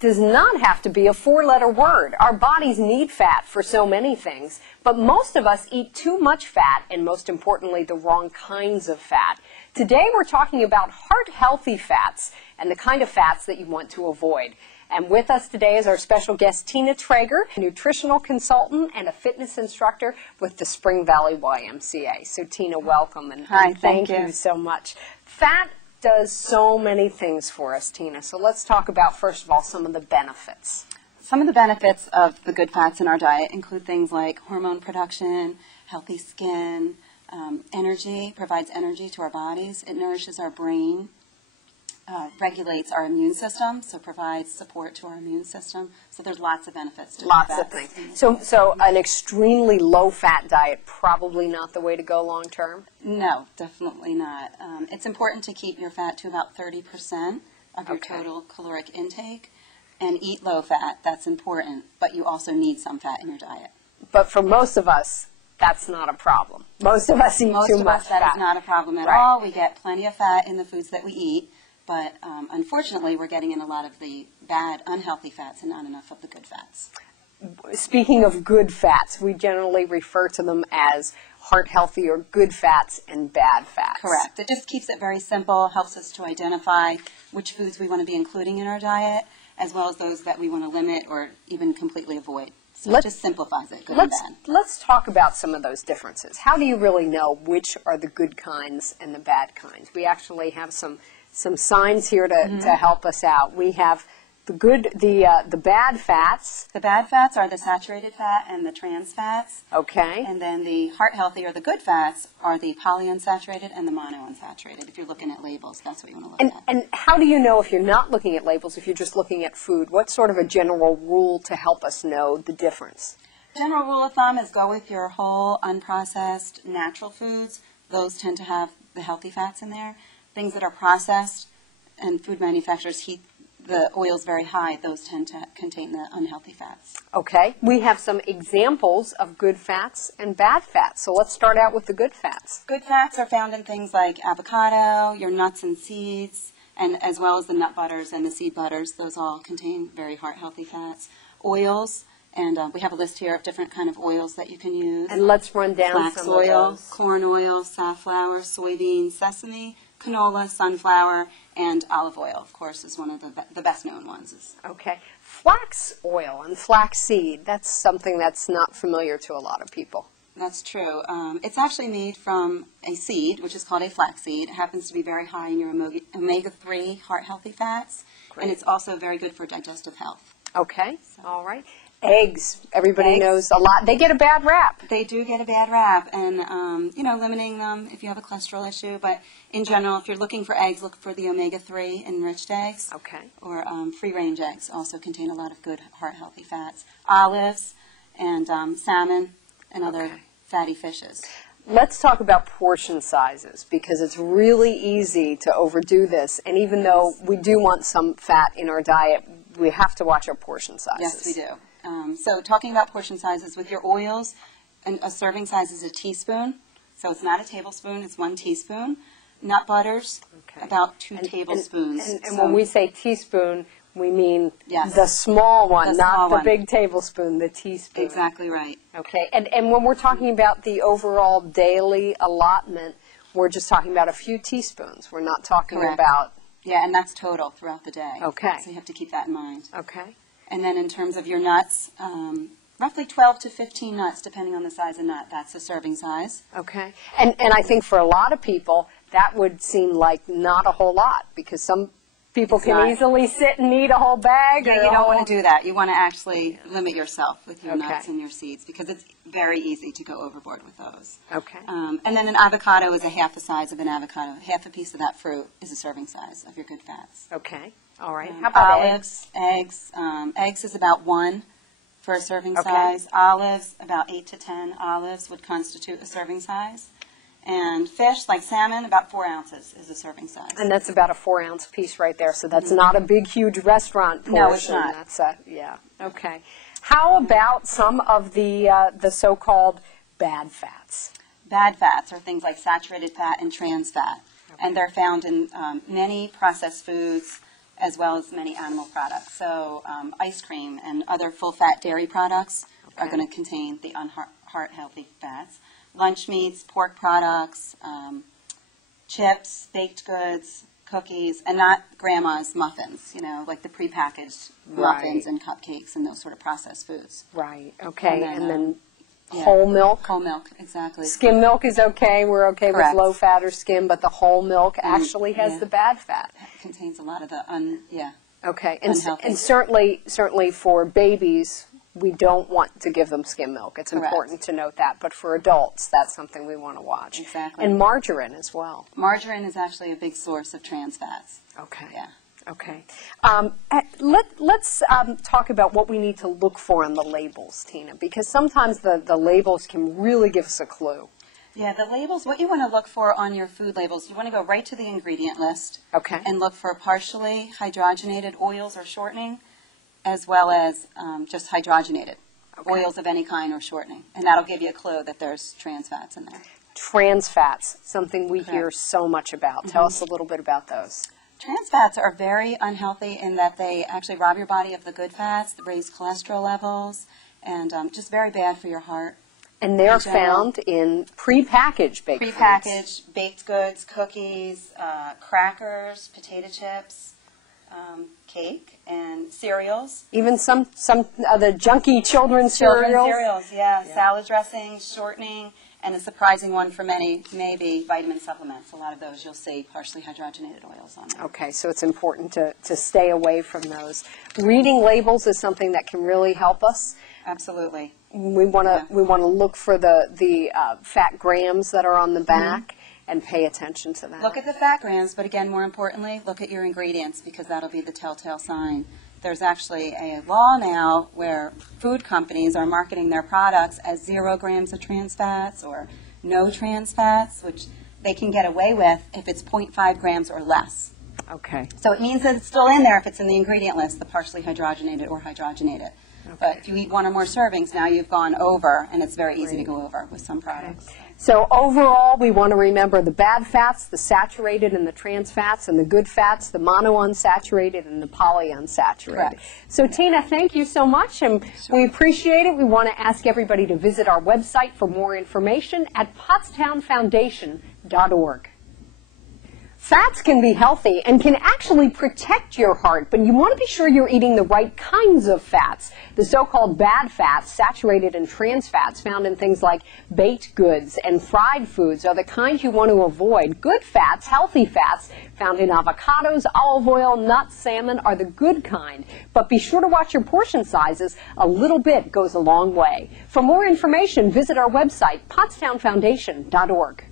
does not have to be a four-letter word. Our bodies need fat for so many things, but most of us eat too much fat, and most importantly, the wrong kinds of fat. Today we're talking about heart-healthy fats and the kind of fats that you want to avoid. And with us today is our special guest, Tina Trager, a nutritional consultant and a fitness instructor with the Spring Valley YMCA. So Tina, welcome, and thank you so much. Fat does so many things for us, Tina. So let's talk about, first of all, some of the benefits. Some of the benefits of the good fats in our diet include things like hormone production, healthy skin, energy, provides energy to our bodies. It nourishes our brain, regulates our immune system, so provides support to our immune system. So there's lots of benefits to lots of things. So an extremely low-fat diet, probably not the way to go long-term? No, definitely not. It's important to keep your fat to about 30% of your total caloric intake and eat low-fat. That's important, but you also need some fat in your diet. But for most of us, that's not a problem. Most of us eat too much fat. That is not a problem at all. We get plenty of fat in the foods that we eat. But unfortunately, we're getting in a lot of the bad, unhealthy fats and not enough of the good fats. Speaking of good fats, we generally refer to them as heart-healthy or good fats and bad fats. Correct. It just keeps it very simple, helps us to identify which foods we want to be including in our diet, as well as those that we want to limit or even completely avoid. So it just simplifies it, good and bad. Let's talk about some of those differences. How do you really know which are the good kinds and the bad kinds? We actually have some signs here to help us out. We have the bad fats. The bad fats are the saturated fat and the trans fats. Okay. And then the heart healthy or the good fats are the polyunsaturated and the monounsaturated. If you're looking at labels, that's what you want to look at. And how do you know if you're not looking at labels, if you're just looking at food? What's sort of a general rule to help us know the difference? General rule of thumb is go with your whole, unprocessed, natural foods. Those tend to have the healthy fats in there. Things that are processed and food manufacturers heat the oils very high, those tend to contain the unhealthy fats. Okay. We have some examples of good fats and bad fats. So let's start out with the good fats. Good fats are found in things like avocado, your nuts and seeds, and as well as the nut butters and the seed butters. Those all contain very heart-healthy fats. Oils, and we have a list here of different kind of oils that you can use. And let's run down Flax some oil, of those. Corn oil, safflower, soybean, sesame, canola, sunflower, and olive oil, of course, is one of the best-known ones. Okay. Flax oil and flaxseed, that's something that's not familiar to a lot of people. That's true. It's actually made from a seed, which is called a flaxseed. It happens to be very high in your omega-3 heart-healthy fats, and it's also very good for digestive health. Okay. All right. Eggs, everybody knows a lot. They get a bad rap. They do get a bad rap, and, limiting them if you have a cholesterol issue. But in general, if you're looking for eggs, look for the omega-3 enriched eggs. Okay. Or free-range eggs also contain a lot of good heart-healthy fats. Olives and salmon and other fatty fishes. Let's talk about portion sizes, because it's really easy to overdo this. And even though we do want some fat in our diet, we have to watch our portion sizes. Yes, we do. So talking about portion sizes, with your oils, a serving size is a teaspoon. So it's not a tablespoon, it's 1 teaspoon. Nut butters, about 2 tablespoons. And when we say teaspoon, we mean the small one, not the big tablespoon, the teaspoon. Exactly right. Okay. And when we're talking about the overall daily allotment, we're just talking about a few teaspoons. We're not talking about... Yeah, and that's total throughout the day. Okay. So you have to keep that in mind. Okay. And then in terms of your nuts, roughly 12 to 15 nuts, depending on the size of nut. That's a serving size. Okay. And I think for a lot of people, that would seem like not a whole lot, because some people can easily sit and eat a whole bag. Yeah, you don't want to do that. You want to actually limit yourself with your nuts and your seeds, because it's very easy to go overboard with those. Okay. And then an avocado is a half the size of an avocado. Half a piece of that fruit is a serving size of your good fats. Okay. All right. How about olives? Eggs. Eggs is about 1 for a serving size. Olives, about 8 to 10 olives would constitute a serving size. And fish, like salmon, about 4 ounces is a serving size. And that's about a 4-ounce piece right there. So that's not a big, huge restaurant portion. No, it's not. That's okay. How about some of the so-called bad fats? Bad fats are things like saturated fat and trans fat. And they're found in many processed foods, as well as many animal products. So ice cream and other full-fat dairy products are going to contain the unheart-healthy fats. Lunch meats, pork products, chips, baked goods, cookies, and not grandma's muffins, like the prepackaged muffins and cupcakes and those sort of processed foods. Right, okay. And then yeah. Whole milk? Whole milk, exactly. Skim milk is okay. We're okay Correct. with low fat or skim, but the whole milk actually has the bad fat. It contains a lot of the Okay, unhealthy. And certainly for babies, we don't want to give them skim milk. It's Correct. important to note that. But for adults, that's something we want to watch. Exactly. And margarine as well. Margarine is actually a big source of trans fats. Okay. Yeah. Okay. Let's talk about what we need to look for on the labels, Tina, because sometimes the labels can really give us a clue. Yeah, the labels, what you want to look for on your food labels, you want to go right to the ingredient list. Okay. And look for partially hydrogenated oils or shortening, as well as just hydrogenated oils of any kind or shortening. And that'll give you a clue that there's trans fats in there. Trans fats, something we Correct. hear so much about. Tell us a little bit about those. Trans fats are very unhealthy in that they actually rob your body of the good fats, raise cholesterol levels, and just very bad for your heart. And they're found in prepackaged baked foods. Prepackaged baked goods, cookies, crackers, potato chips, cake, and cereals. Even some of the junky children's cereals. Children's cereals, yeah. Salad dressings, shortening, and a surprising one for many may be vitamin supplements. A lot of those you'll see partially hydrogenated oils on them. Okay, so it's important to stay away from those. Reading labels is something that can really help us. Absolutely. We want to look for the fat grams that are on the back and pay attention to that. Look at the fat grams, but again, more importantly, look at your ingredients because that'll be the telltale sign. There's actually a law now where food companies are marketing their products as 0 grams of trans fats or no trans fats, which they can get away with if it's 0.5 grams or less. Okay. So it means that it's still in there if it's in the ingredient list, the partially hydrogenated or hydrogenated. Okay. But if you eat 1 or more servings, now you've gone over, and it's very easy to go over with some products. Okay. So overall, we want to remember the bad fats, the saturated and the trans fats, and the good fats, the monounsaturated and the polyunsaturated. Correct. So Tina, thank you so much, and we appreciate it. We want to ask everybody to visit our website for more information at pottstownfoundation.org. Fats can be healthy and can actually protect your heart, but you want to be sure you're eating the right kinds of fats. The so-called bad fats, saturated and trans fats, found in things like baked goods and fried foods are the kinds you want to avoid. Good fats, healthy fats, found in avocados, olive oil, nuts, salmon are the good kind. But be sure to watch your portion sizes. A little bit goes a long way. For more information, visit our website, pottstownfoundation.org.